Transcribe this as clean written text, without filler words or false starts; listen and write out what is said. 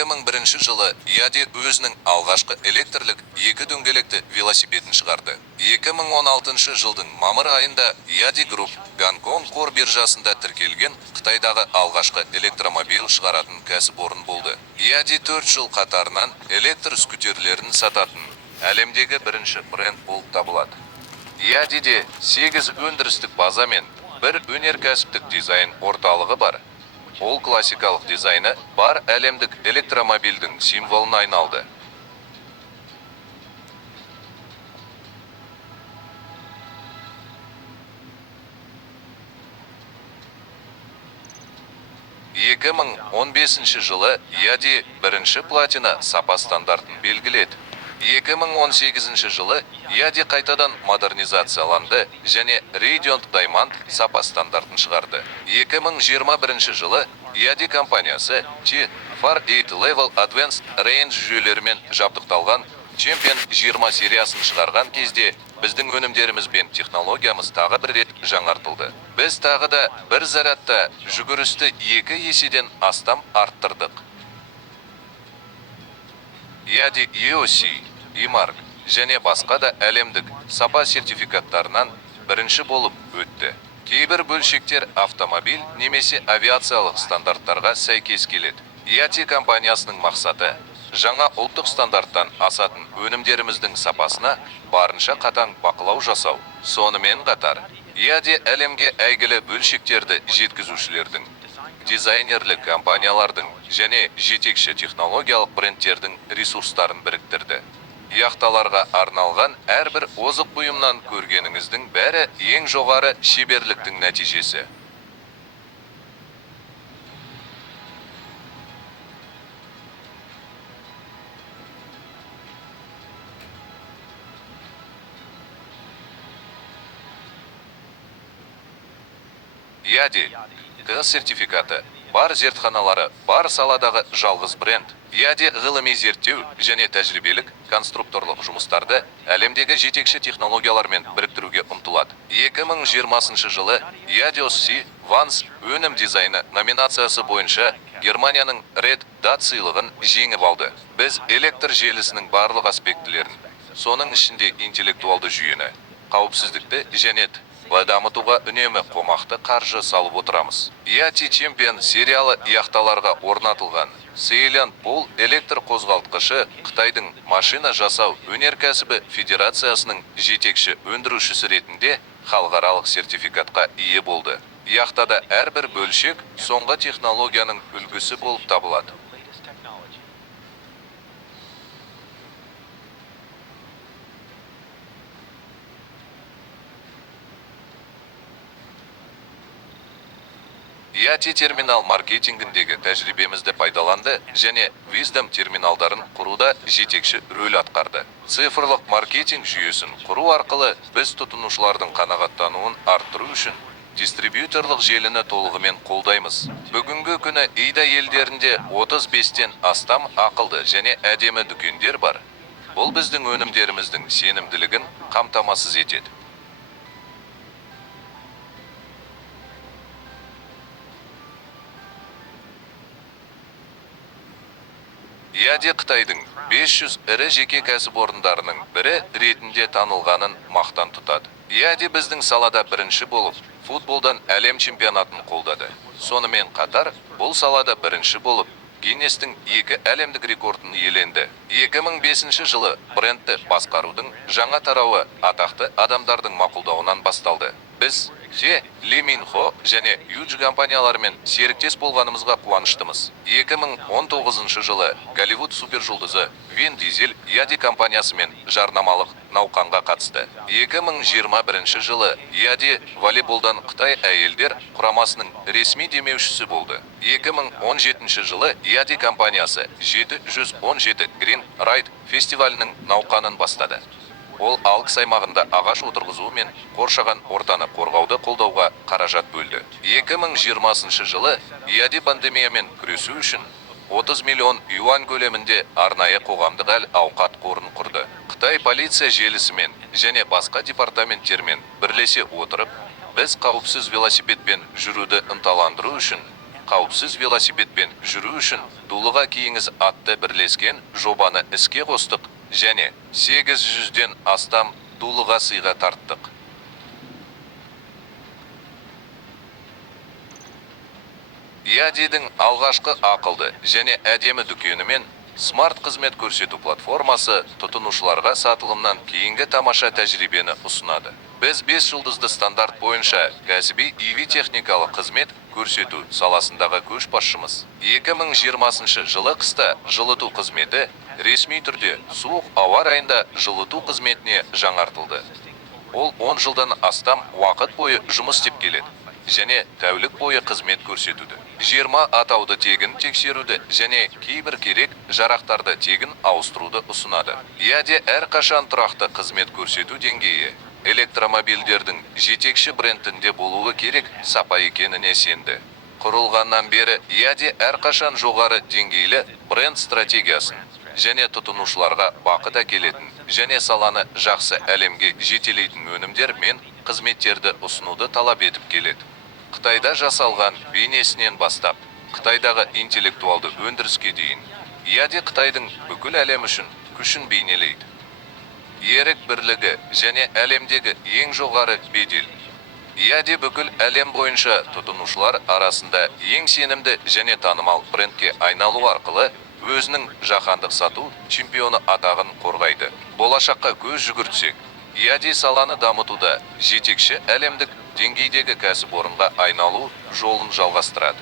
2001 жылы Яди өзінің алғашқы электрлік 2 дөңгелекті велосипедін шығарды. 2016 жылдың мамыр айында Яди Group Гонконг қор биржасында тіркелген Қытайдағы алғашқы электромобиль шығаратын кәсіпорын болды. Яди 4 жыл қатарынан электр скутерлерін сататын әлемдегі бірінші бренд болып табылады. Ядиде 8 өндірістік база мен 1 өнеркәсіптік дизайн орталығы бар. Ол классикалық дизайны бар әлемдік электромобильдің символына айналды. жылы Яди бірінші платина сапа стандартын белгіледі. 2018 жылы Яди қайтадан модернизацияланды және Radiant Diamond сапа стандартын шығарды. 2021 жылы Яди компаниясы T-8 Level Advanced Range жүйелерімен жабдықталған Champion 20 сериясын шығарған кезде біздің өнімдеріміз бен технологиямыз тағы бір рет жаңартылды. Біз тағы да бір зарядта жүгірісті 2 еседен астам арттырдық. Яди EOC, IMARC және басқа да әлемдік сапа сертификаттарынан бірінші болып өтті. Кейбір бөлшектер автомобиль немесе авиациялық стандарттарға сәйкес келеді. Яди компаниясының мақсаты жаңа ұлттық стандарттан асатын өнімдеріміздің сапасына барынша қатаң бақылау жасау. Сонымен қатар, Яди әлемге әйгілі бөлшектерді жеткізушілердің, дизайнерлік компаниялардың және жетекші технологиялық брендтердің ресурстарын біріктірді. Яхталарға арналған әрбір озық бұйымнан көргеніңіздің бәрі ең жоғары шеберліктің нәтижесі. Яди сертификаты бар зертханалары бар саладағы жалғыз бренд. Яди ғылыми зерттеу және тәжірибелік конструкторлық жұмыстарды әлемдегі жетекші технологиялармен біріктіруге ұмтылады. 2020 жылы Яди OC Vans өнім дизайны номинациясы бойынша Германияның Red Dot сыйлығын жеңіп алды. Біз электр желісінің барлық аспектілерін, соның ішінде интеллектуалды жүйені, қауіпсіздікті және дамытуға үнемі қомақты қаржы салып отырамыз. Яди Champion сериалы яхталарға орнатылған Сейлян Пол электр қозғалтқышы Қытайдың машина жасау өнеркәсібі федерациясының жетекші өндірушісі ретінде халықаралық сертификатқа ие болды. Яхтада әрбір бөлшек соңғы технологияның үлгісі болып табылады. Яди терминал маркетингіндегі тәжірибемізді пайдаланды және Wisdom терминалдарын құруда жетекші рөл атқарды. Цифрлық маркетинг жүйесін құру арқылы біз тұтынушылардың қанағаттануын арттыру үшін дистрибьюторлық желіні толығымен қолдаймыз. Бүгінгі күні ИДА елдерінде 35-тен астам ақылды және әдемі дүкендер бар. Бұл біздің өнімдеріміздің сенімділігін қамтамасыз етеді. Яди Қытайдың 500 ірі жеке кәсіпорындарының бірі ретінде танылғанын мақтан тұтады. Яди біздің салада бірінші болып, футболдан әлем чемпионатын қолдады. Сонымен қатар, бұл салада бірінші болып, Гиннестің 2 әлемдік рекордын иеленді. 2005 жылы брендті басқарудың жаңа тарауы атақты адамдардың мақұлдауынан басталды. Біз Ли Минхо және Юдж компанияларымен серіктес болғанымызға қуаныштымыз. 2019 жылы Голливуд супержұлдызы Вин Дизель Яди компаниясымен жарнамалық науқанға қатысты. 2021 жылы Яди волейболдан Қытай әйелдер құрамасының ресми демеушісі болды. 2017 жылы Яди компаниясы 717 Green Ride фестивалінің науқанын бастады. Ол алқыс аймағында ағаш отырғызу мен қоршаған ортаны қорғауды қолдауға қаражат бөлді. 2020 жылы Яди пандемиямен күресу үшін 30 миллион юань көлемінде арнайы қоғамдық әл-ауқат қорын құрды. Қытай полиция желісімен және басқа департаменттермен бірлесе отырып, біз қауіпсіз велосипедпен жүруді ынталандыру үшін қауіпсіз велосипедпен жүру үшін дулыға киіңіз атты бірлескен жобаны іске қостық және 800-ден астам дулыға сыйға тарттық. Иадидің алғашқы ақылды және әдемі дүкені мен смарт қызмет көрсету платформасы тұтынушыларға сатылымнан кейінгі тамаша тәжірибені ұсынады. Біз 5 жұлдызды стандарт бойынша кәсіби EV техникалық қызмет көрсету саласындағы көшбасшымыз. 2020 жылы қыста жылыту қызметі ресми түрде суық ауа райында жылыту қызметіне жаңартылды. Ол 10 жылдан астам уақыт бойы жұмыс істеп келеді және тәулік бойы қызмет көрсетуді. 20 атауды тегін тексеруді және кейбір керек жарақтарды тегін ауыстыруды ұсынады. Яде әрқашан тұрақты қызмет көрсету деңгейі электромобильдердің жетекші брендінде болуы керек сапа екеніне сенді. Құрылғаннан бері Яде әрқашан жоғары деңгейлі бренд стратегиясын және тұтынушыларға бақыт әкелетін және саланы жақсы әлемге жетелейтін өнімдер мен қызметтерді ұсынуды талап етіп келеді. Қытайда жасалған бейнесінен бастап, Қытайдағы интеллектуалды өндіріске дейін, Яде Қытайдың бүкіл әлем үшін күшін бейнелейді. Ерік бірлігі және әлемдегі ең жоғары бедел. Яде бүкіл әлем бойынша тұтынушылар арасында ең сенімді және танымал брендке айналу арқылы өзінің жаһандық сату чемпионы атағын қорғайды. Болашаққа көз жүгіртсек, Яде саланы дамытуда жетекші әлемдік деңгейдегі кәсіпорынға айналу жолын жалғастырады.